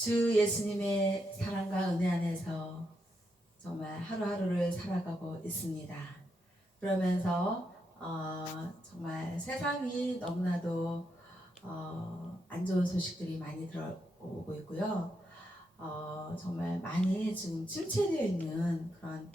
주 예수님의 사랑과 은혜 안에서 정말 하루하루를 살아가고 있습니다. 그러면서 정말 세상이 너무나도 안 좋은 소식들이 많이 들어오고 있고요. 정말 많이 지금 침체되어 있는 그런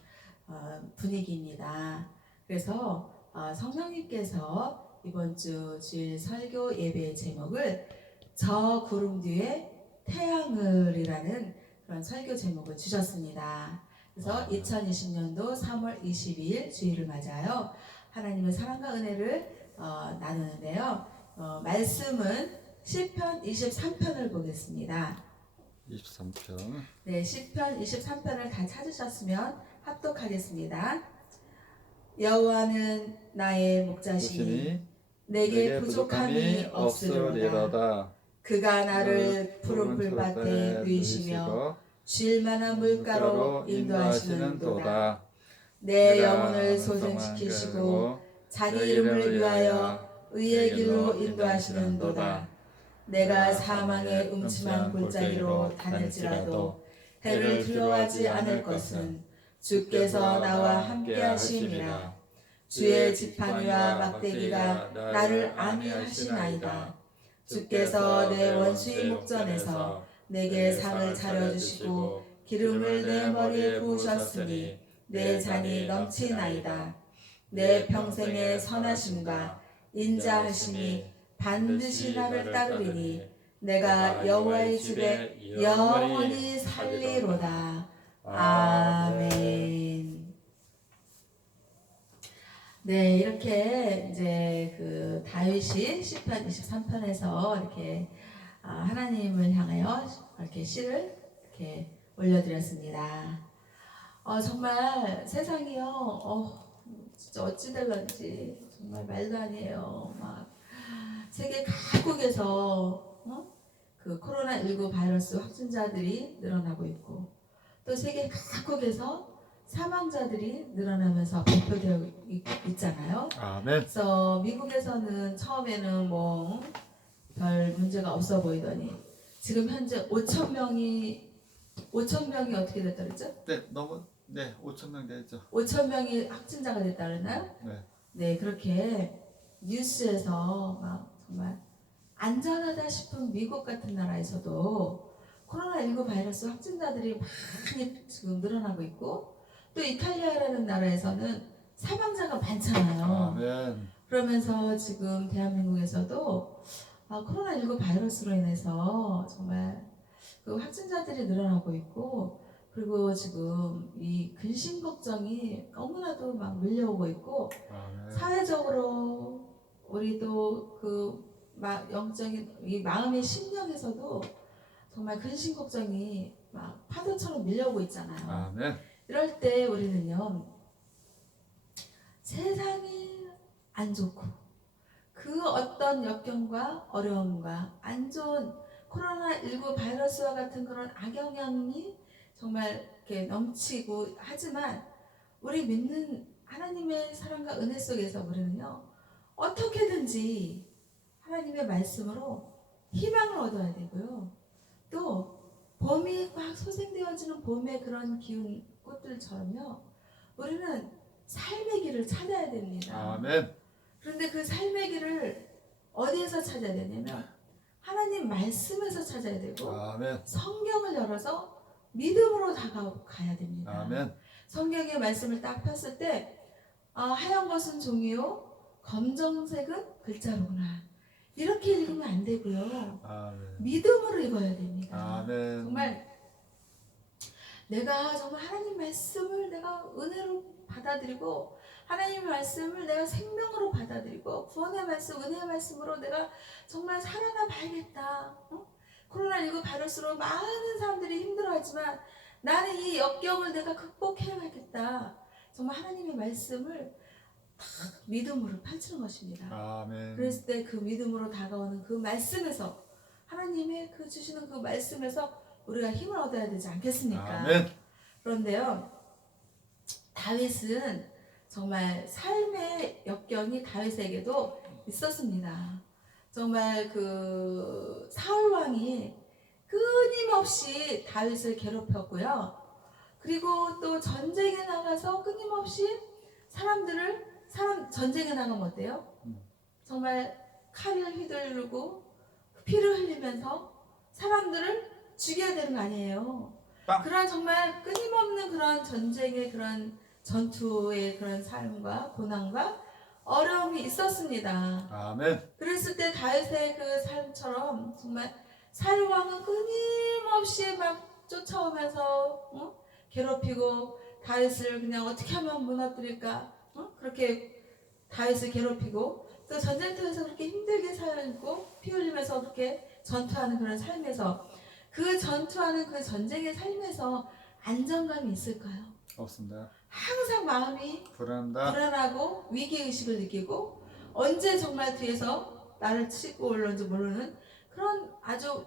분위기입니다. 그래서 성령님께서 이번 주 주일 설교 예배의 제목을 저 구름 뒤에 태양을이라는 그런 설교 제목을 주셨습니다. 그래서 2020년도 3월 22일 주일을 맞아요. 하나님의 사랑과 은혜를 나누는데요. 말씀은 시편 23편을 보겠습니다. 23편. 네, 시편 23편을 다 찾으셨으면 합독하겠습니다. 여호와는 나의 목자시니 내게 부족함이 없으리로다. 그가 나를 푸른 풀밭에 누이시며 쉴 만한 물가로 인도하시는도다. 내 영혼을 소생시키시고 자기 이름을 위하여 의의 길로 인도하시는도다. 내가 사망의 음침한 골짜기로 다닐지라도 해를 두려워하지 않을 것은 주께서 나와 함께 하심이라. 주의 지팡이와 막대기가 나를 안위하시나이다. 주께서 내 원수의 목전에서 내게 상을 차려주시고 기름을 내 머리에 부으셨으니 내 잔이 넘치나이다. 내 평생의 선하심과 인자하심이 반드시 나를 따르리니 내가 여호와의 집에 영원히 살리로다. 아멘. 네, 이렇게 이제 그 다윗이 시편 23편에서 이렇게 하나님을 향하여 이렇게 시를 이렇게 올려드렸습니다. 정말 세상이요, 진짜 어찌 될런지 정말 말도 아니에요. 막 세계 각국에서 그 코로나19 바이러스 확진자들이 늘어나고 있고 또 세계 각국에서 사망자들이 늘어나면서 발표되어 있잖아요. 아멘. 그래서 미국에서는 처음에는 뭐 별 문제가 없어 보이더니 지금 현재 5,000명이 어떻게 됐다 그랬죠? 네, 5,000명 됐죠. 5,000명이 확진자가 됐다 그랬나요? 네. 네, 그렇게 뉴스에서 막 정말 안전하다 싶은 미국 같은 나라에서도 코로나19 바이러스 확진자들이 많이 지금 늘어나고 있고 또 이탈리아라는 나라에서는 사망자가 많잖아요. 아멘. 그러면서 지금 대한민국에서도 코로나19 바이러스로 인해서 정말 그 확진자들이 늘어나고 있고 그리고 지금 이 근심 걱정이 너무나도 막 밀려오고 있고 아멘. 사회적으로 우리도 그 영적인 이 마음의 심령에서도 정말 근심 걱정이 막 파도처럼 밀려오고 있잖아요. 아멘. 이럴 때 우리는요 세상이 안 좋고 그 어떤 역경과 어려움과 안 좋은 코로나19 바이러스와 같은 그런 악영향이 정말 이렇게 넘치고 하지만 우리 믿는 하나님의 사랑과 은혜 속에서 우리는요 어떻게든지 하나님의 말씀으로 희망을 얻어야 되고요. 또 봄이 막 소생되어지는 봄의 그런 기운 꽃들처럼요 우리는 삶의 길을 찾아야 됩니다. 아멘. 그런데 그 삶의 길을 어디에서 찾아야 되냐면 하나님 말씀에서 찾아야 되고 아멘. 성경을 열어서 믿음으로 다가가야 됩니다. 아멘. 성경의 말씀을 딱 폈을 때 하얀 것은 종이요 검정색은 글자로구나 이렇게 읽으면 안 되고요. 아멘. 믿음으로 읽어야 됩니다. 아멘. 정말 내가 정말 하나님 말씀을 내가 은혜로 받아들이고 하나님의 말씀을 내가 생명으로 받아들이고 구원의 말씀, 은혜의 말씀으로 내가 정말 살아나 봐야겠다. 코로나19 바이러스로 많은 사람들이 힘들어하지만 나는 이 역경을 내가 극복해야겠다. 정말 하나님의 말씀을 딱 믿음으로 펼치는 것입니다. 아멘. 그랬을 때 그 믿음으로 다가오는 그 말씀에서 하나님의 그 주시는 그 말씀에서 우리가 힘을 얻어야 되지 않겠습니까? 아멘. 그런데요, 다윗은 정말 삶의 역경이 다윗에게도 있었습니다. 정말 그 사울 왕이 끊임없이 끊임없이 다윗을 괴롭혔고요. 그리고 또 전쟁에 나가서 끊임없이 전쟁에 나가면 어때요? 정말 칼을 휘두르고 피를 흘리면서 사람들을 죽여야 되는 거 아니에요. 빵. 그런 정말 끊임없는 그런 전쟁의 그런 전투의 그런 삶과 고난과 어려움이 있었습니다. 아멘. 그랬을 때 다윗의 그 삶처럼 정말 사울왕은 끊임없이 막 쫓아오면서 괴롭히고 다윗을 그냥 어떻게 하면 무너뜨릴까 그렇게 다윗을 괴롭히고 또 전쟁터에서 그렇게 힘들게 살고 피 흘리면서 그렇게 전투하는 그런 삶에서 그 전투하는 그 전쟁의 삶에서 안정감이 있을까요? 없습니다. 항상 마음이 불안합니다. 불안하고 위기의식을 느끼고 언제 정말 뒤에서 나를 치고 올는지 모르는 그런 아주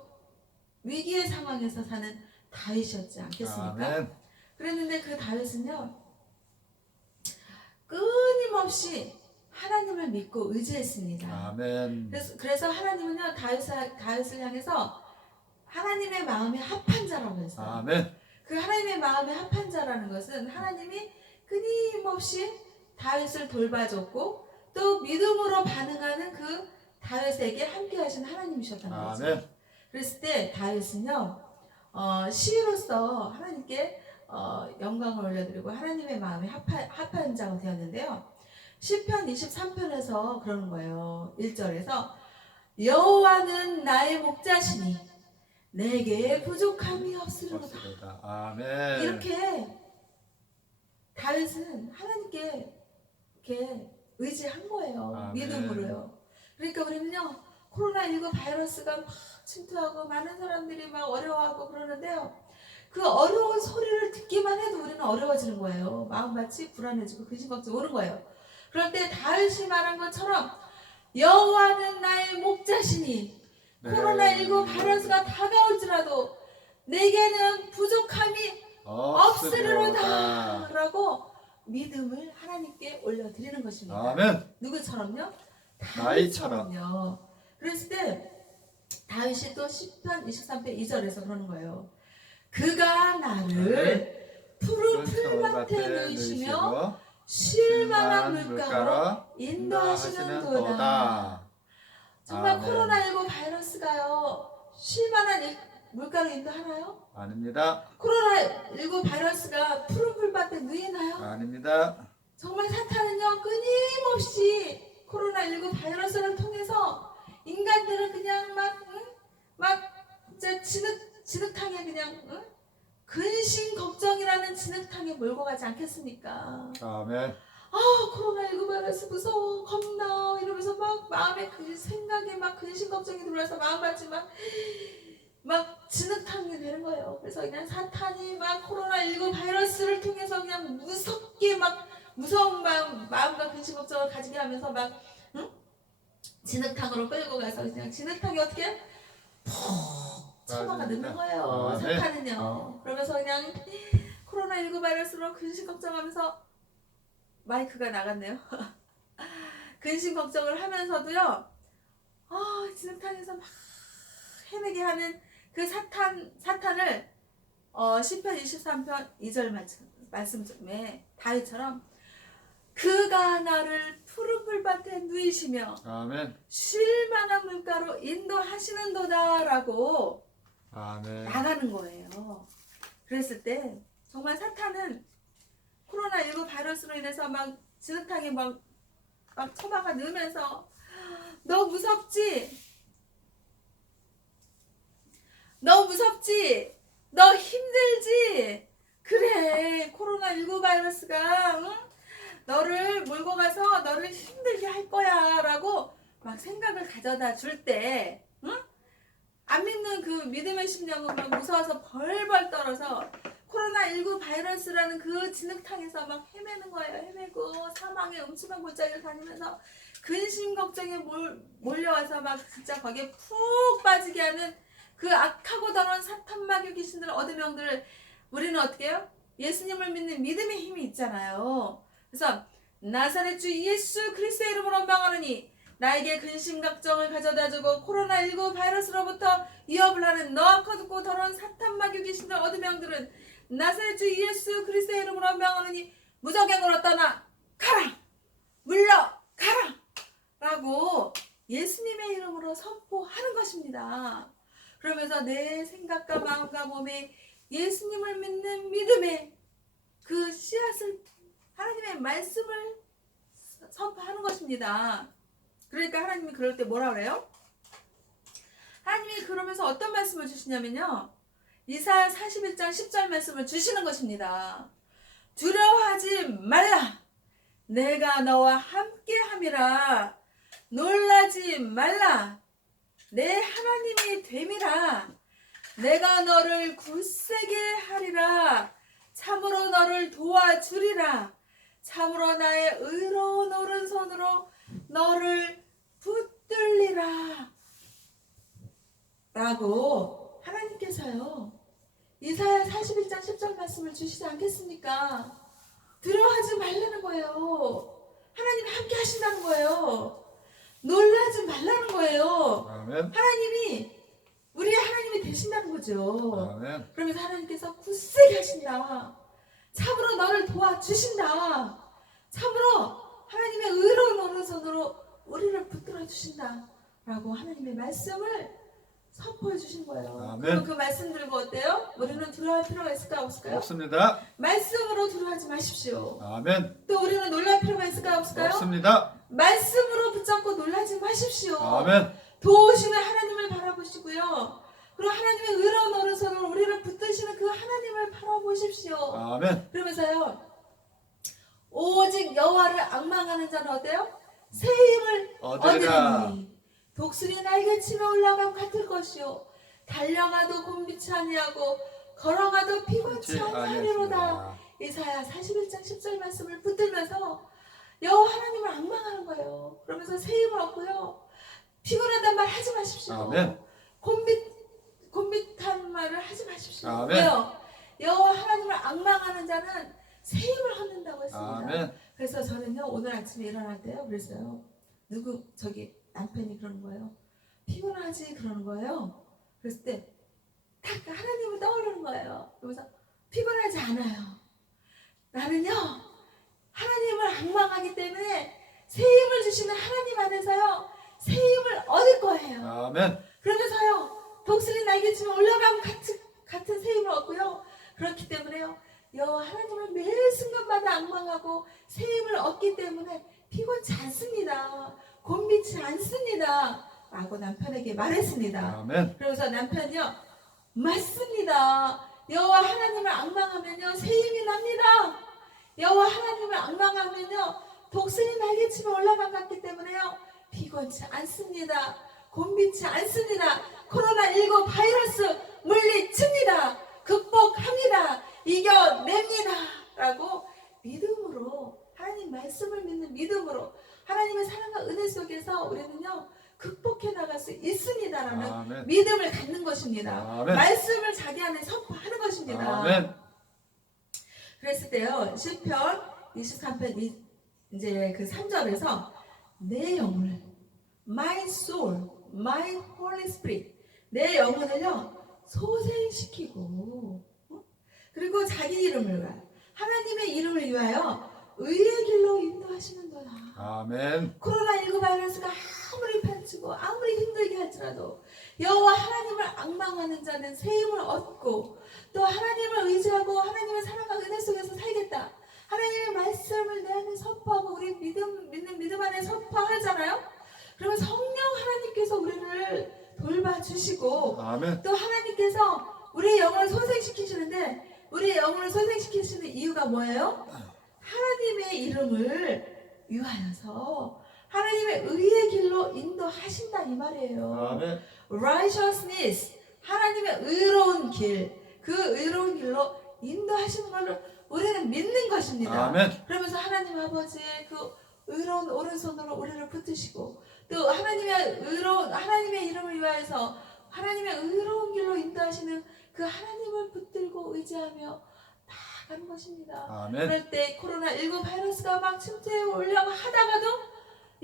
위기의 상황에서 사는 다윗이었지 않겠습니까? 아멘. 그랬는데 그 다윗은요 끊임없이 하나님을 믿고 의지했습니다. 아멘. 그래서 하나님은요 다윗을 향해서 하나님의 마음에 합한 자라고 했어요. 아멘. 그 하나님의 마음에 합한 자라는 것은 하나님이 끊임없이 다윗을 돌봐줬고 또 믿음으로 반응하는 그 다윗에게 함께 하신 하나님이셨다는 거죠. 아멘. 그랬을 때 다윗은요 시로서 하나님께 영광을 올려드리고 하나님의 마음에 합한 자가 되었는데요. 시편 23편에서 그러는 거예요. 1절에서 여호와는 나의 목자시니 내게 부족함이 없으리로다. 없으리로다. 아멘. 이렇게 다윗은 하나님께 이렇게 의지한 거예요. 아멘. 믿음으로요. 그러니까 우리는요 코로나19 바이러스가 막 침투하고 많은 사람들이 막 어려워하고 그러는데요. 그 어려운 소리를 듣기만 해도 우리는 어려워지는 거예요. 마음같이 불안해지고 근심걱정 오는 거예요. 그럴 때 다윗이 말한 것처럼 여호와는 나의 목자시니 네. 코로나19 바이러스가 다가올지라도 내게는 부족함이 없으리로다 라고 믿음을 하나님께 올려드리는 것입니다. 아멘. 누구처럼요? 다윗처럼. 다윗처럼요. 그랬을 때 다윗이 또 시편 23편 2절에서 그러는 거예요. 그가 나를 푸른 풀밭에 누이시며 쉴만한 물가로 인도하시는도다. 정말 아멘. 코로나19 바이러스가요 쉴만한 물가로 인도하나요? 아닙니다. 코로나19 바이러스가 푸른 풀밭에 누이나요? 아닙니다. 정말 사탄은요 끊임없이 코로나19 바이러스를 통해서 인간들을 그냥 진짜 진흙탕에 그냥 근심 걱정이라는 진흙탕에 몰고 가지 않겠습니까? 아멘. 코로나19 바이러스 무서워 겁나 이러면서 막 마음에 그 생각에 막 근심 걱정이 들어와서 마음같이 막 진흙탕이 되는 거예요. 그래서 그냥 사탄이 막 코로나19 바이러스를 통해서 그냥 무섭게 막 무서운 마음과 근심 걱정을 가지게 하면서 막 진흙탕으로 끌고 가서 그냥 진흙탕이 어떻게 푹 처박아 넣는 거예요. 네. 사탄은요. 그러면서 그냥 코로나19 바이러스로 근심 걱정하면서 마이크가 나갔네요. 근심 걱정을 하면서도요. 진흙탕에서 막 헤매게 하는 그 사탄을 시편 23편 2절 말씀에 다윗처럼 그가 나를 푸른 풀밭에 누이시며 아멘. 쉴만한 물가로 인도하시는도다 라고 아멘. 나가는 거예요. 그랬을 때 정말 사탄은 코로나19 바이러스로 인해서 막 진흙탕에 막 처박아 넣으면서 너 무섭지? 너 무섭지? 너 힘들지? 그래 코로나19 바이러스가 너를 몰고 가서 너를 힘들게 할 거야 라고 막 생각을 가져다 줄 때 안 믿는 그 믿음의 심령은 막 무서워서 벌벌 떨어서 코로나19 바이러스라는 그 진흙탕에서 막 헤매는 거예요. 헤매고 사망의 음침한 골짜기를 다니면서 근심 걱정에 몰려와서 막 진짜 거기에 푹 빠지게 하는 그 악하고 더러운 사탄 마귀 귀신들 어드명들을 우리는 어떻게 해요? 예수님을 믿는 믿음의 힘이 있잖아요. 그래서 나사렛 주 예수 그리스도의 이름으로 명하노니 나에게 근심 걱정을 가져다주고 코로나19 바이러스로부터 위협을 하는 너와 거듭고 더러운 사탄 마귀 귀신들 어둠의 영들은 나사렛 주 예수 그리스도의 이름으로 명하노니 무적행으로 떠나 가라 물러가라 라고 예수님의 이름으로 선포하는 것입니다. 그러면서 내 생각과 마음과 몸에 예수님을 믿는 믿음의 그 씨앗을 하나님의 말씀을 선포하는 것입니다. 그러니까 하나님이 그럴 때 뭐라 그래요? 하나님이 그러면서 어떤 말씀을 주시냐면요, 이사야 41장 10절 말씀을 주시는 것입니다. 두려워하지 말라 내가 너와 함께함이라 놀라지 말라 내 하나님이 됨이라 내가 너를 굳세게 하리라 참으로 너를 도와주리라 참으로 나의 의로운 오른손으로 너를 붙들리라 라고 하나님께서요 이사야 41장 10절 말씀을 주시지 않겠습니까? 두려워하지 말라는 거예요. 하나님이 함께 하신다는 거예요. 놀라지 말라는 거예요. 아멘. 하나님이 우리의 하나님이 되신다는 거죠. 아멘. 그러면서 하나님께서 굳세게 하신다. 참으로 너를 도와주신다. 참으로 하나님의 의로운 오른손으로 우리를 붙들어 주신다 라고 하나님의 말씀을 선포해 주신 거예요. 아멘. 그럼 그 말씀 들고 어때요? 우리는 두려워할 필요가 있을까 없을까요? 없습니다. 말씀으로 두려워하지 마십시오. 아멘. 또 우리는 놀랄 필요가 있을까 없을까요? 없습니다. 말씀으로 붙잡고 놀라지 마십시오. 아멘. 도우시는 하나님을 바라보시고요. 그리고 하나님의 의로운 오른손으로 우리를 붙드시는 그 하나님을 바라보십시오. 아멘. 그러면서요. 오직 여호와를 앙망하는 자는 어때요? 새 힘을 얻으리라. 얻으리니 독수리 날개치며 올라감 같을 것이요 달려가도 곤비치 아니하고 걸어가도 피곤치 아니하리로다. 이사야 41장 10절 말씀을 붙들면서 여호와 하나님을 앙망하는 거예요. 그러면서 새 힘을 얻고요. 피곤하단 말 하지 마십시오. 아멘. 곤빗한 말을 하지 마십시오. 아멘. 왜요? 여호와 하나님을 앙망하는 자는 새 힘을 얻는다고 했습니다. 아멘. 그래서 저는요 오늘 아침에 일어날 때요 그랬어요. 남편이 그러는 거예요. 피곤하지 그러는 거예요. 그랬을 때 딱 하나님을 떠오르는 거예요. 그래서 피곤하지 않아요. 나는요 하나님을 앙망하기 때문에 새 힘을 주시는 하나님 안에서요 새 힘을 얻을 거예요. 아멘. 그러면서요 독수리 날개치며 올라감 같은 새 힘을 얻고요. 그렇기 때문에요 여호와 하나님을 매 순간마다 앙망하고 새 힘을 얻기 때문에 피곤치 않습니다. 곤비치 않습니다. 라고 남편에게 말했습니다. 아멘. 그러면서 남편이요 맞습니다. 여호와 하나님을 앙망하면요 새 힘이 납니다. 여호와 하나님을 앙망하면요 독수리 날개치며 올라간 같기 때문에요 피곤치 않습니다. 곤비치 않습니다. 코로나19 바이러스 물리칩니다. 극복합니다. 이겨냅니다. 라고 믿음으로 하나님 말씀을 믿는 믿음으로 하나님의 사랑과 은혜 속에서 우리는요 극복해 나갈 수 있습니다라는 아멘. 믿음을 갖는 것입니다. 아멘. 말씀을 자기 안에 선포하는 것입니다. 아멘. 그랬을 때요 시편 23편 이제 그 3절에서 내 영혼을 my soul, my holy spirit 내 영혼을요 소생시키고 그리고 자기 이름을 위하여 하나님의 이름을 위하여 의의 길로 인도하시는 거야. 아멘. 코로나19 바이러스가 아무리 펼치고 아무리 힘들게 할지라도 여호와 하나님을 앙망하는 자는 새 힘을 얻고 또 하나님을 의지하고 하나님의 사랑과 은혜 속에서 살겠다. 하나님의 말씀을 내 안에 선포하고 우리 믿는 믿음 안에 선포하잖아요. 그러면 성령 하나님께서 우리를 돌봐주시고 아멘. 또 하나님께서 우리의 영혼을 소생시키시는데 우리의 영혼을 소생시키시는 이유가 뭐예요? 하나님의 이름을 위하여서 하나님의 의의 길로 인도하신다 이 말이에요. 아멘. righteousness 하나님의 의로운 길, 그 의로운 길로 인도하시는 걸로 우리는 믿는 것입니다. 아멘. 그러면서 하나님 아버지의 그 의로운 오른손으로 우리를 붙드시고 또 하나님의 이름을 위하여서 하나님의 의로운 길로 인도하시는 그 하나님을 붙들고 의지하며 나아가는 것입니다. 아멘. 그럴 때 코로나19 바이러스가 막 침투해 오려고 하다가도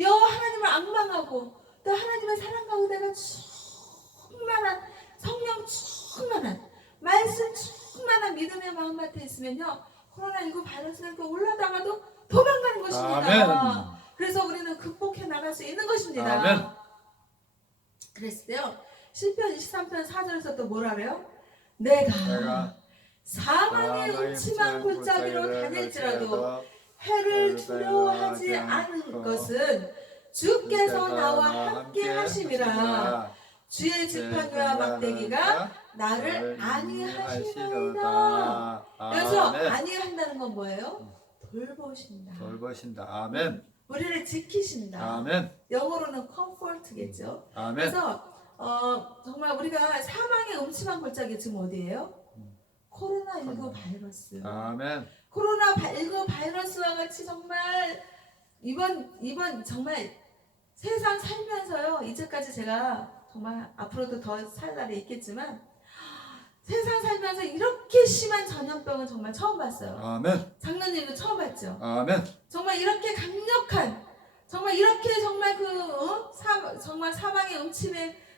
하나님을 앙망하고 또 하나님의 사랑 가운데가 충만한 성령 충만한 말씀 충만한 믿음의 마음밭에 있으면요 코로나19 바이러스는 그 올라다가도 도망가는 것입니다. 아멘. 그래서 우리는 극복해 나갈 수 있는 것입니다. 아멘. 그랬을 때요 시편 23편 4절에서 또 뭐라 그래요? 내가 사망의 음침한 골짜기로 다닐지라도 해를 두려워하지 않은 것은 주께서 나와 함께 하심이라. 주의 지팡이와 막대기가 나를 안위하시리이다. 그래서 안위한다는 건 뭐예요? 돌보신다. 돌보신다. 아멘. 우리를 지키신다. 아멘. 영어로는 comfort겠죠. 아멘. 그래서 정말 우리가 사망의 음침한 골짜기 지금 어디예요? 코로나19 바이러스. 아멘. 코로나19 바이러스와 같이 정말 이번 정말 세상 살면서요 이제까지 제가 정말 앞으로도 더 살 날이 있겠지만 세상 살면서 이렇게 심한 전염병은 정말 처음 봤어요. 아멘. 장로님도 처음 봤죠. 아멘. 정말 이렇게 강력한 정말 이렇게 정말 정말 사망의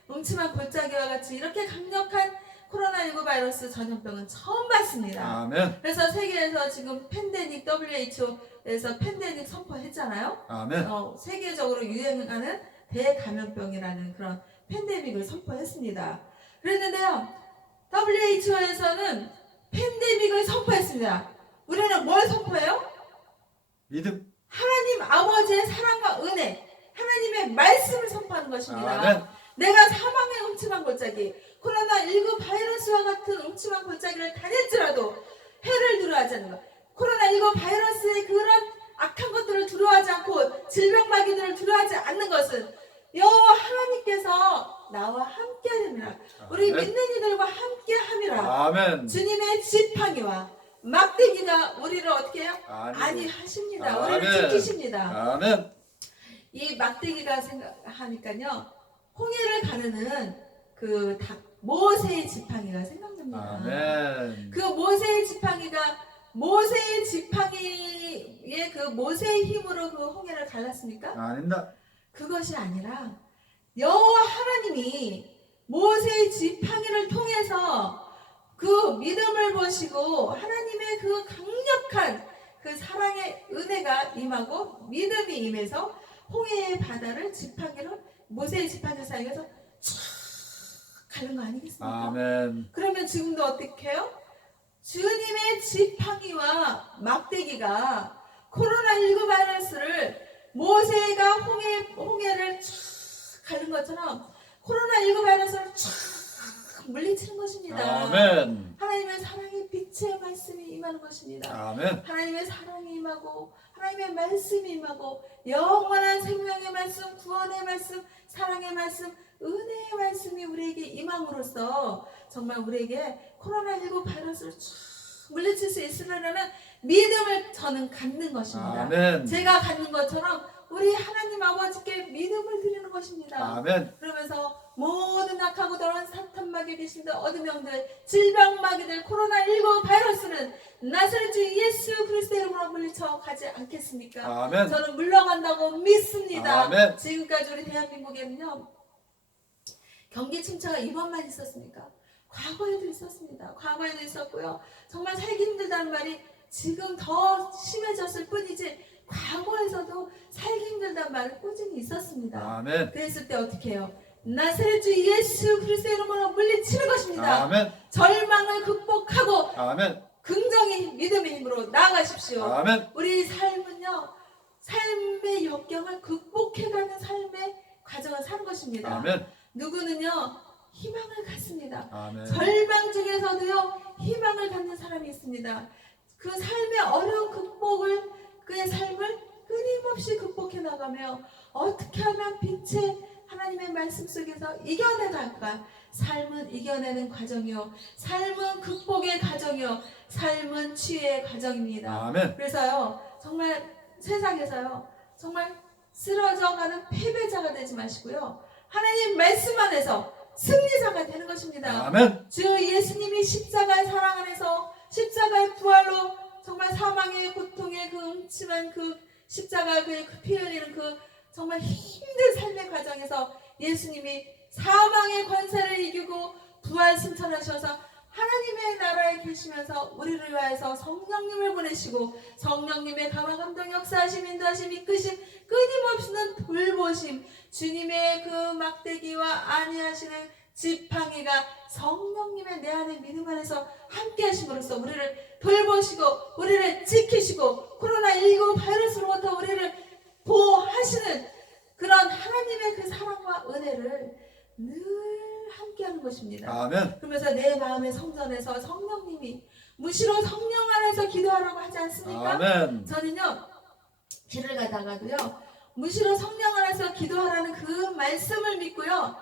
음침한 골짜기와 같이 이렇게 강력한 코로나19 바이러스 전염병은 처음 봤습니다. 아멘. 그래서 세계에서 지금 팬데믹 WHO에서 팬데믹 선포했잖아요. 아멘. 세계적으로 유행하는 대감염병이라는 그런 팬데믹을 선포했습니다. 그랬는데요. WHO에서는 팬데믹을 선포했습니다. 우리는 뭘 선포해요? 믿음. 하나님 아버지의 사랑과 은혜, 하나님의 말씀을 선포하는 것입니다. 아멘. 내가 사망의 음침한 골짜기, 코로나19 바이러스와 같은 음침한 골짜기를 다닐지라도 해를 두려워하지 않는 것. 코로나19 바이러스의 그런 악한 것들을 두려워하지 않고 질병마귀들을 두려워하지 않는 것은 여호와 하나님께서 나와 함께 하느니라. 우리 아멘. 믿는 이들과 함께 함이라. 아멘. 주님의 지팡이와 막대기가 우리를 어떻게 해요? 아멘. 하십니다. 아멘. 우리를 지키십니다. 아멘. 이 막대기가 생각하니까요 홍해를 가르는 그 모세의 지팡이가 생각납니다. 아멘. 그 모세의 지팡이가 모세의 지팡이의 그 모세의 힘으로 그 홍해를 갈랐습니까? 아닙니다. 그것이 아니라 여호와 하나님이 모세의 지팡이를 통해서 그 믿음을 보시고 하나님의 그 강력한 그 사랑의 은혜가 임하고 믿음이 임해서 홍해의 바다를 지팡이로 모세의 지팡이를 사용해서 촥 가는 거 아니겠습니까? 아멘. 그러면 지금도 어떻게 해요? 주님의 지팡이와 막대기가 코로나19 바이러스를 모세가 홍해를 촥 가는 것처럼 코로나19 바이러스를 촥 물리치는 것입니다. 아멘. 하나님의 사랑의 빛의 말씀이 임하는 것입니다. 아멘. 하나님의 사랑이 임하고 하나님의 말씀이 임하고 영원한 생명의 말씀, 구원의 말씀, 사랑의 말씀, 은혜의 말씀이 우리에게 임함으로써 정말 우리에게 코로나19 바이러스를 쫙 물리칠 수 있으려는 믿음을 저는 갖는 것입니다. 아멘. 제가 갖는 것처럼 우리 하나님 아버지께 믿음을 드리는 것입니다. 아멘. 그러면서 모든 악하고 더러운 사탄 마귀 귀신들 어둠 영들 질병 마귀들 코로나19 바이러스는 나사렛 주 예수 그리스도의 이름으로 물리쳐 가지 않겠습니까? 아멘. 저는 물러간다고 믿습니다. 아멘. 지금까지 우리 대한민국에는요 경기 침체가 이번만 있었습니까? 과거에도 있었습니다. 과거에도 있었고요. 정말 살기 힘들다는 말이 지금 더 심해졌을 뿐이지 과거에서도 살기 힘들다는 말이 꾸준히 있었습니다. 아멘. 그랬을 때 어떻게 해요? 나사렛 주 예수 그리스도의 이름으로 물리치는 것입니다. 아멘. 절망을 극복하고 아멘. 긍정의 믿음의 힘으로 나아가십시오. 아멘. 우리 삶은요 삶의 역경을 극복해가는 삶의 과정을 사는 것입니다. 아멘. 누구는요 희망을 갖습니다. 아멘. 절망 중에서도요 희망을 갖는 사람이 있습니다. 그 삶의 어려운 극복을 그의 삶을 끊임없이 극복해 나가며 어떻게 하면 빛의 하나님의 말씀 속에서 이겨내갈까? 삶은 이겨내는 과정이요, 삶은 극복의 과정이요, 삶은 치유의 과정입니다. 아멘. 그래서요 정말 세상에서요 정말 쓰러져가는 패배자가 되지 마시고요 하나님 말씀 안에서 승리자가 되는 것입니다. 아멘. 주 예수님이 십자가의 사랑 안에서 십자가의 부활로 정말 사망의 고통의 그 음침한 그 십자가 그 피 흘리는 그 정말 힘든 삶의 과정에서 예수님이 사망의 권세를 이기고 부활 승천하셔서 하나님의 나라에 계시면서 우리를 위하여서 성령님을 보내시고 성령님의 감화 감동 역사하심 인도하심 이끄심 끊임없이는 돌보심 주님의 그 막대기와 안위하시는 지팡이가 성령님의 내 안에 믿음 안에서 함께 하심으로써 우리를 돌보시고 우리를 지키시고 코로나19 바이러스로부터 우리를 보호하시는 그런 하나님의 그 사랑과 은혜를 늘 함께하는 것입니다. 아멘. 그러면서 내 마음의 성전에서 성령님이 무시로 성령 안에서 기도하라고 하지 않습니까? 아멘. 저는요 길을 가다가도요 무시로 성령 안에서 기도하라는 그 말씀을 믿고요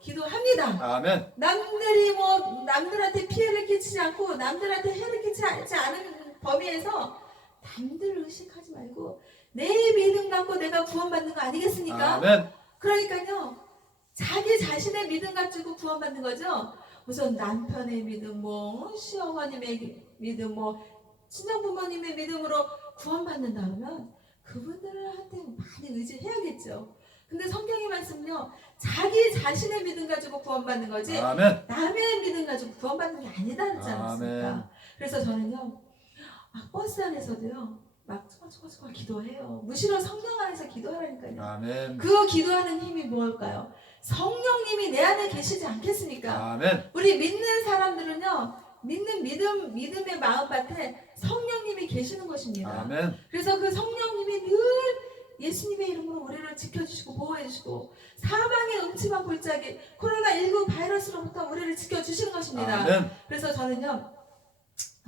기도합니다. 아멘. 남들이 뭐 남들한테 피해를 끼치지 않고 남들한테 해를 끼치지 않은 범위에서 남들 의식하지 말고 내 믿음 갖고 내가 구원받는 거 아니겠습니까? 아멘. 그러니까요 자기 자신의 믿음 가지고 구원받는 거죠. 우선 남편의 믿음, 뭐 시어머님의 믿음, 뭐 친정부모님의 믿음으로 구원받는다 그러면 그분들한테 많이 의지해야겠죠. 근데 성경의 말씀은요 자기 자신의 믿음 가지고 구원받는 거지 아멘. 남의 믿음 가지고 구원받는 게 아니다 그러지 아멘. 않습니까? 그래서 저는요 버스 안에서도요 막 초가 기도해요. 무시로 성령 안에서 기도하라니까요. 아멘. 그 기도하는 힘이 뭘까요? 성령님이 내 안에 계시지 않겠습니까? 아멘. 우리 믿는 사람들은요 믿는 믿음의 마음밭에 성령님이 계시는 것입니다. 아멘. 그래서 그 성령님이 늘 예수님의 이름으로 우리를 지켜주시고 보호해주시고 사망의 음침한 골짜기 코로나19 바이러스로부터 우리를 지켜주시는 것입니다. 아멘. 그래서 저는요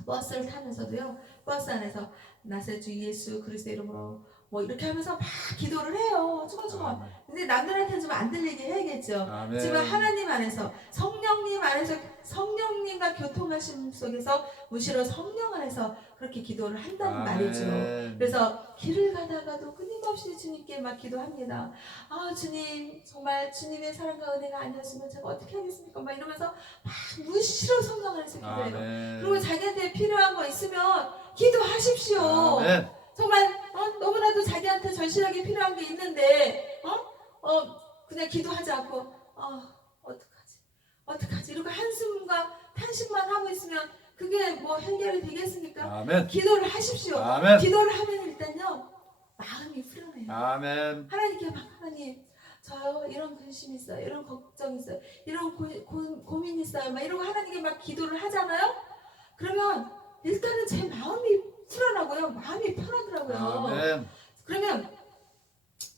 버스를 타면서도요 버스 안에서 나사렛 주 예수 그리스도 이름으로 뭐 이렇게 하면서 막 기도를 해요. 초가. 근데 남들한테는 좀 안 들리게 해야겠죠. 아멘. 지금 하나님 안에서 성령님 안에서 성령님과 교통하심 속에서 무시로 성령 안에서 그렇게 기도를 한다는 말이죠. 그래서 길을 가다가도 끊임없이 주님께 막 기도합니다. 아 주님 정말 주님의 사랑과 은혜가 아니었으면 제가 어떻게 하겠습니까? 막 이러면서 막 무시로 성령 안에서 기도해요. 아멘. 그리고 자기한테 필요한 거 있으면 기도하십시오. 아멘. 정말 너무나도 자기한테 절실하게 필요한 게 있는데 그냥 기도하지 않고 어떡하지 이렇게 한숨과 탄식만 하고 있으면 그게 뭐 해결이 되겠습니까? 아멘. 기도를 하십시오. 아멘. 기도를 하면 일단요 마음이 후련해요. 아멘. 하나님께 막 하나님 저요 이런 근심이 있어요, 이런 걱정이 있어요, 이런 고민이 있어요 막 이러고 하나님께 막 기도를 하잖아요. 그러면 일단은 제 마음이 풀어나고요. 마음이 편하더라고요. 아멘. 그러면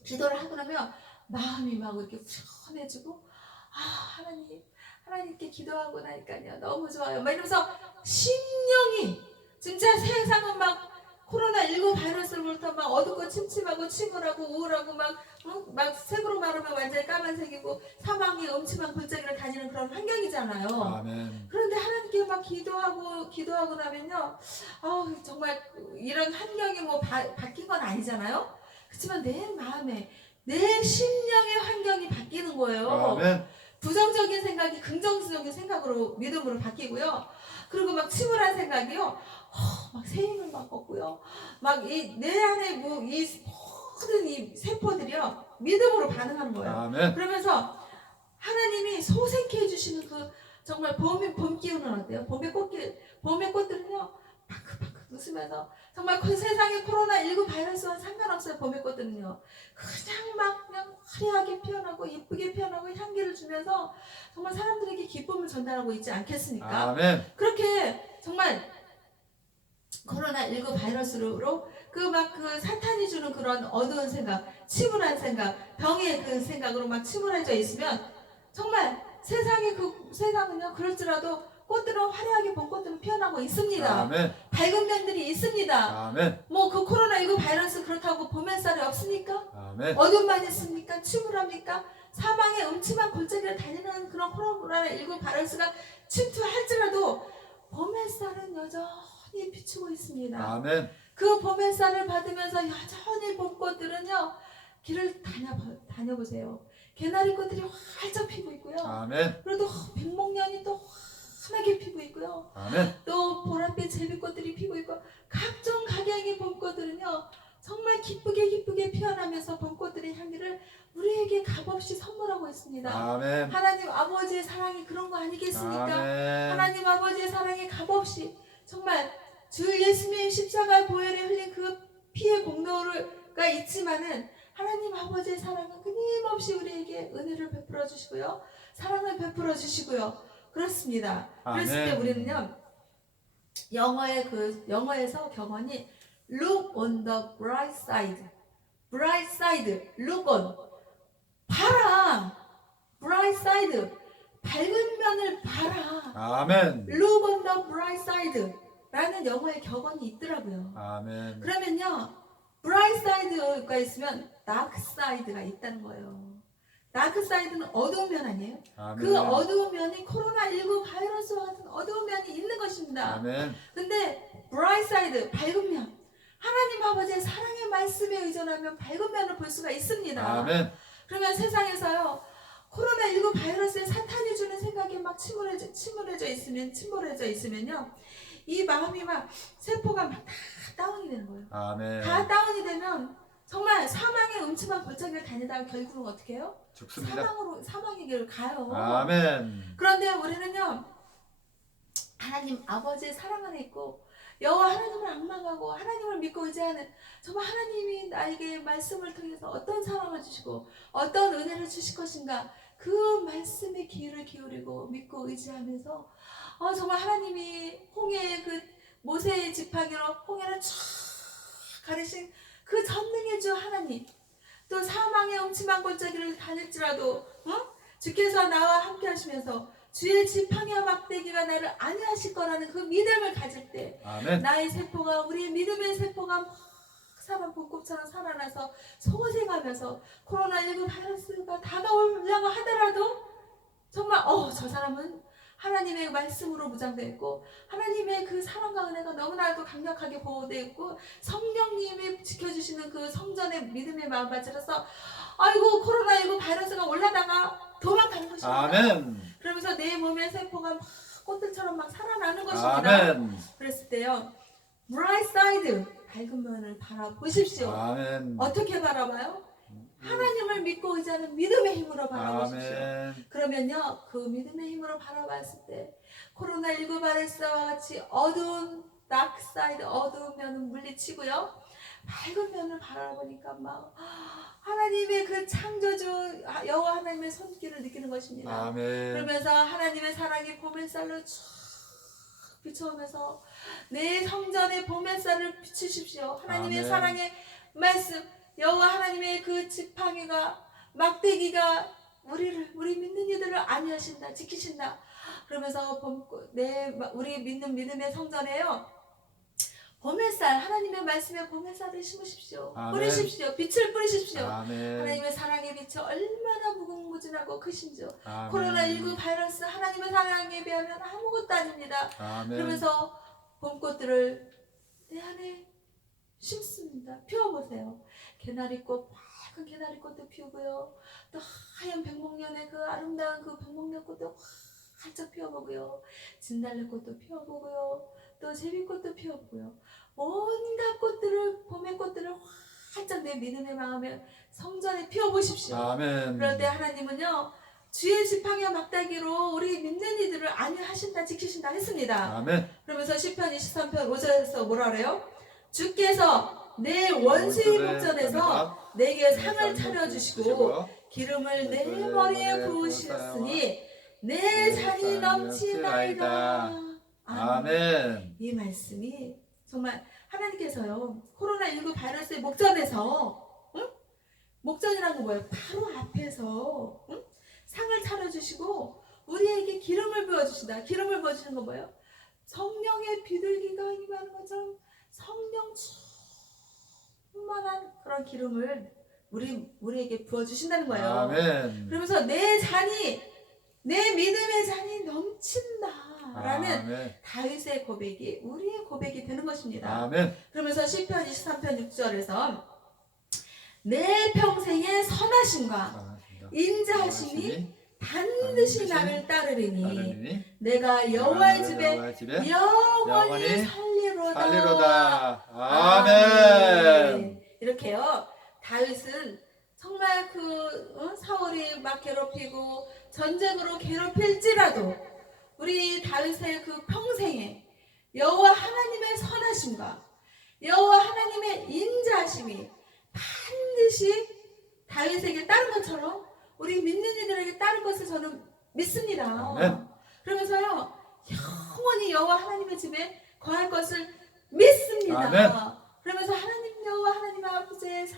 기도를 하고 나면 마음이 막 이렇게 후련해지고 하나님께 기도하고 나니까요 너무 좋아요. 막 이러면서 심령이 진짜 세상은 막 코로나19 바이러스로부터 막 어둡고 침침하고 침울하고 우울하고 막 색으로 말하면 완전히 까만색이고 사망의 음침한 골짜기를 다니는 그런 환경이잖아요. 아멘. 그런데 하나님께 막 기도하고 나면요 정말 이런 환경이 뭐 바뀐 건 아니잖아요. 그렇지만 내 마음에 내 심령의 환경이 바뀌는 거예요. 아멘. 부정적인 생각이 긍정적인 생각으로 믿음으로 바뀌고요. 그리고 막 침울한 생각이요 막 새 힘을 막 얻고요. 막 내 안에 뭐 이 모든 이 세포들이요 믿음으로 반응하는 거예요. 아멘. 그러면서 하나님이 소생케 해주시는 그 정말 봄 기운은 어때요? 봄의 꽃들은요 파크파크 웃으면서 정말 그 세상의 코로나19 바이러스와 상관없어요. 봄의 꽃들은요 그냥 화려하게 피어나고 예쁘게 피어나고 향기를 주면서 정말 사람들에게 기쁨을 전달하고 있지 않겠습니까? 아멘. 그렇게 정말 코로나19 바이러스로 그 사탄이 주는 그런 어두운 생각, 침울한 생각, 병의 그 생각으로 막 침울해져 있으면 정말 세상은요 그럴지라도 꽃들은 화려하게 봄꽃들은 피어나고 있습니다. 아멘. 밝은 면들이 있습니다. 아멘. 뭐 그 코로나19 바이러스 그렇다고 봄 햇살이 없습니까? 아멘. 어둠만 있습니까? 침울합니까? 사망의 음침한 골짜기를 다니는 그런 코로나19 바이러스가 침투할지라도 봄 햇살은 여전히 비추고 있습니다. 아멘. 그 봄 햇살을 받으면서 여전히 봄꽃들은요 길을 다녀보세요. 개나리꽃들이 활짝 피고 있고요. 아멘. 그리고 또 백목련이 또 환하게 피고 있고요. 아멘. 또 보랏빛 제비꽃들이 피고 있고 각종 각양의 봄꽃들은요 정말 기쁘게 피어나면서 봄꽃들의 향기를 우리에게 값없이 선물하고 있습니다. 아멘. 하나님 아버지의 사랑이 그런 거 아니겠습니까? 아멘. 하나님 아버지의 사랑이 값없이 정말 주 예수님 십자가 보혈에 흘린 그 피의 공로가 있지만은 하나님 아버지의 사랑은 끊임없이 우리에게 은혜를 베풀어 주시고요, 사랑을 베풀어 주시고요. 그렇습니다. 그랬을 때 아멘. 우리는요, 영어에서 격언이 look on the bright side, bright side, look on, 봐라, bright side, 밝은 면을 봐라. 아멘. Look on the bright side 라는 영어의 격언이 있더라고요. 아멘. 그러면요, bright side가 있으면 dark side가 있다는 거예요. dark side는 어두운 면 아니에요? 아멘. 그 어두운 면이 코로나19 바이러스와 같은 어두운 면이 있는 것입니다. 아멘. 근데 bright side, 밝은 면, 하나님 아버지의 사랑의 말씀에 의존하면 밝은 면을 볼 수가 있습니다. 아멘. 그러면 세상에서요, 코로나19 바이러스에 사탄이 주는 생각이 막 침몰해져 있으면요, 이 마음이 막 세포가 막 다 다운이 되는 거예요. 아멘. 다 다운이 되면 정말 사망의 음침한 골짜기를 다니다가 결국은 어떻게 해요? 죽습니다. 사망의 길을 가요. 아멘. 그런데 우리는요, 하나님 아버지의 사랑 안에 있고 여호와 하나님을 앙망하고 하나님을 믿고 의지하는, 정말 하나님이 나에게 말씀을 통해서 어떤 사랑을 주시고 어떤 은혜를 주실 것인가, 그 말씀에 귀를 기울이고 믿고 의지하면서 정말 하나님이 홍해의 그 모세의 지팡이로 홍해를 쫙 가르신 그 전능의 주 하나님, 또 사망의 음침한 골짜기를 다닐지라도 주께서 나와 함께 하시면서 주의 지팡이와 막대기가 나를 안위하실 거라는 그 믿음을 가질 때, 아멘. 나의 세포가, 우리의 믿음의 세포가 막 사람 봄꽃처럼 살아나서 소생하면서 코로나19 바이러스가 다가오려고 하더라도 정말 저 사람은 하나님의 말씀으로 무장되어 있고 하나님의 그 사랑과 은혜가 너무나도 강력하게 보호되어 있고 성령님이 지켜주시는 그 성전의 믿음의 마음밭이라서 아이고 코로나19 바이러스가 올라다가 도망가는 것입니다. 아멘. 그러면서 내 몸의 세포가 막 꽃들처럼 막 살아나는 것입니다. 아멘. 그랬을 때요, bright side, 밝은 면을 바라보십시오. 아멘. 어떻게 바라봐요? 하나님을 믿고 의지하는 믿음의 힘으로 바라보십시오. 아멘. 그러면요, 그 믿음의 힘으로 바라봤을 때 코로나19 바이러스와 같이 어두운 dark side, 어두운 면은 물리치고요, 밝은 면을 바라보니까 막 하나님의 그 창조주 여호와 하나님의 손길을 느끼는 것입니다. 아멘. 그러면서 하나님의 사랑이 봄햇살로 쭉 비춰오면서 내 성전에 봄햇살을 비추십시오. 하나님의 아멘. 사랑의 말씀, 여호와 하나님의 그 지팡이가 막대기가 우리 믿는 이들을 안위하신다, 지키신다. 그러면서 우리 믿는 믿음의 성전에요, 봄햇살, 하나님의 말씀에 봄햇살을 심으십시오. 아멘. 뿌리십시오. 빛을 뿌리십시오. 아멘. 하나님의 사랑의 빛이 얼마나 무궁무진하고 크신지요. 아멘. 코로나19 바이러스 하나님의 사랑에 비하면 아무것도 아닙니다. 아멘. 그러면서 봄꽃들을 내 안에 심습니다. 피워보세요. 개나리꽃, 밝은 개나리꽃도 피우고요, 또 하얀 백목련의 그 아름다운 그 백목련꽃도 활짝 피워보고요, 진달래꽃도 피워보고요, 또 제비꽃도 피워보고요, 온갖 꽃들을, 봄의 꽃들을 활짝 내 믿음의 마음에 성전에 피워보십시오. 아멘. 그럴 때 하나님은요, 주의 지팡이와 막대기로 우리 믿는 이들을 안위하신다, 지키신다 했습니다. 아멘. 그러면서 시편 23편 5절에서 뭐라 그래요? 주께서 내 원수의 목전에서 내게 상을 차려주시고 기름을 내 머리에 부으셨으니 내 잔이 넘치나이다. 아멘. 이 말씀이 정말 하나님께서요, 코로나19 바이러스의 목전에서, 목전이라는 건 뭐예요? 바로 앞에서 상을 차려주시고 우리에게 기름을 부어주신다. 기름을 부어주시는 건 뭐예요? 성령의 비둘기가 임하는 것처럼 성령 충만한 그런 기름을 우리에게 부어주신다는 거예요. 아멘. 그러면서 내 믿음의 잔이 넘친다라는 아멘. 다윗의 고백이 우리의 고백이 되는 것입니다. 아멘. 그러면서 시편 23편 6절에서 내 평생의 선하심과 인자하심이 반드시 나를 따르리니 내가 여호와의 집에 영원히 살리로다. 아멘. 이렇게요. 다윗은 정말 사울이 막 괴롭히고 전쟁으로 괴롭힐지라도 우리 다윗의 그 평생에 여호와 하나님의 선하심과 여호와 하나님의 인자하심이 반드시 다윗에게 따른 것처럼 우리 믿는 이들에게 따를 것을 저는 믿습니다. 아멘. 그러면서요 영원히 여호와 하나님의 집에 거할 것을 믿습니다. 아멘. 그러면서 하나님 여호와 하나님 아버지의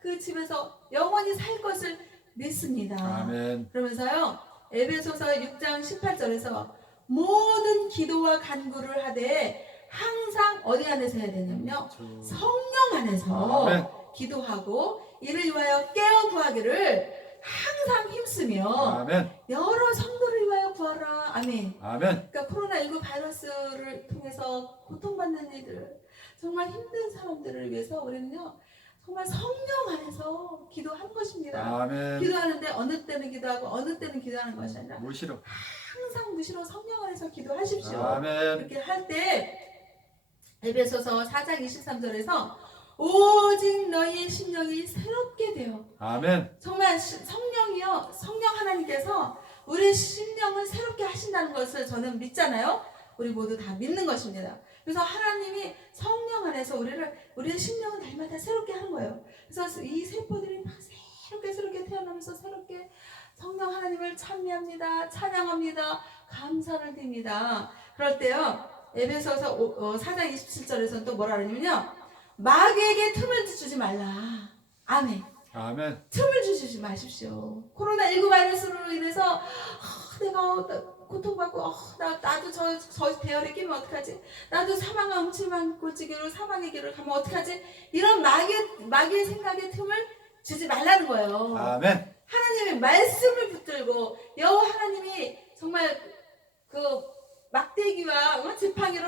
그 집에서 영원히 살 것을 믿습니다. 아멘. 그러면서요 에베소서 6장 18절에서 모든 기도와 간구를 하되 항상 어디 안에서 해야 되냐면요 성령 안에서 아멘. 기도하고 이를 위하여 깨어 구하기를 항상 힘쓰며 아멘. 여러 성도를 위하여 구하라. 아멘. 아멘. 그러니까 코로나19 바이러스를 통해서 고통받는 이들, 정말 힘든 사람들을 위해서 우리는요 정말 성령 안에서 기도하는 것입니다. 아멘. 기도하는데 어느 때는 기도하고 어느 때는 기도하는 것이 아니라 무시로. 항상 무시로 성령 안에서 기도하십시오. 아멘. 이렇게 할 때 에베소서 4장 23절에서 오직 너희의 심령이 새롭게 되어 아멘. 정말 성령이요 성령 하나님께서 우리의 심령을 새롭게 하신다는 것을 저는 믿잖아요. 우리 모두 다 믿는 것입니다. 그래서 하나님이 성령 안에서 우리의 심령을 날마다 새롭게 하는 거예요. 그래서 이 세포들이 막 새롭게 태어나면서 새롭게 성령 하나님을 찬미합니다. 찬양합니다. 감사를 드립니다. 그럴 때요 에베소서 4장 27절에서는 또 뭐라 그러냐면요 마귀에게 틈을 주지 말라. 아멘. 아멘. 틈을 주시지 마십시오. 코로나19 바이러스로 인해서 내가 고통받고 나도 저 대열에 끼면 어떡하지? 나도 사망의 음침한 골짜기로 사망의 길을 가면 어떡하지? 이런 마귀의 생각에 틈을 주지 말라는 거예요. 아멘. 하나님의 말씀을 붙들고 여호와 하나님이 정말 그 막대기와 지팡이로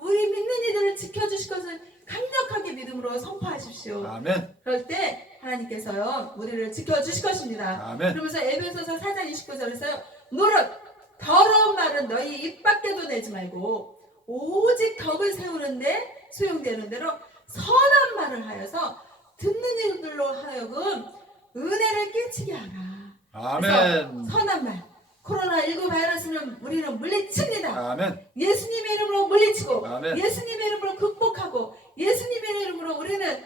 우리 믿는 이들을 지켜주실 것을 강력하게 믿음으로 선포하십시오. 아멘. 그럴 때 하나님께서요 우리를 지켜주실 것입니다. 아멘. 그러면서 에베소서 4장 29절에서요 무릇 더러운 말은 너희 입 밖에도 내지 말고 오직 덕을 세우는데 소용되는 대로 선한 말을 하여서 듣는 이들로 하여금 은혜를 끼치게 하라. 아멘. 선한 말 코로나19 바이러스는 우리는 물리칩니다. 아멘. 예수님의 이름으로 물리치고 아멘. 예수님의 이름으로 극복하고 예수님의 이름으로 우리는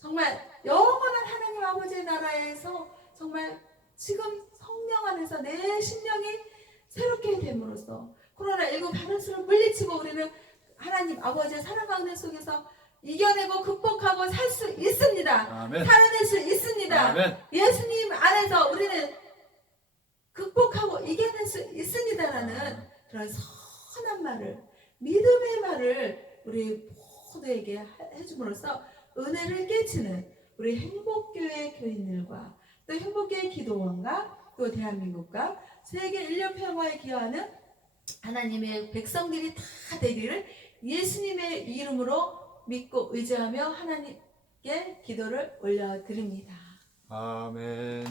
정말 영원한 하나님 아버지의 나라에서 정말 지금 성령 안에서 내 심령이 새롭게 됨으로써 코로나19 바이러스를 물리치고 우리는 하나님 아버지의 사랑과 은혜 속에서 이겨내고 극복하고 살 수 있습니다. 아멘. 살아낼 수 있습니다. 아멘. 예수님 안에서 우리는 극복하고 이겨낼 수 있습니다라는 그런 선한 말을 믿음의 말을 우리 모두에게 해줌으로써 은혜를 끼치는 우리 행복교회 교인들과 또 행복교회 기도원과 또 대한민국과 세계 인류 평화에 기여하는 하나님의 백성들이 다 되기를 예수님의 이름으로 믿고 의지하며 하나님께 기도를 올려드립니다. 아멘.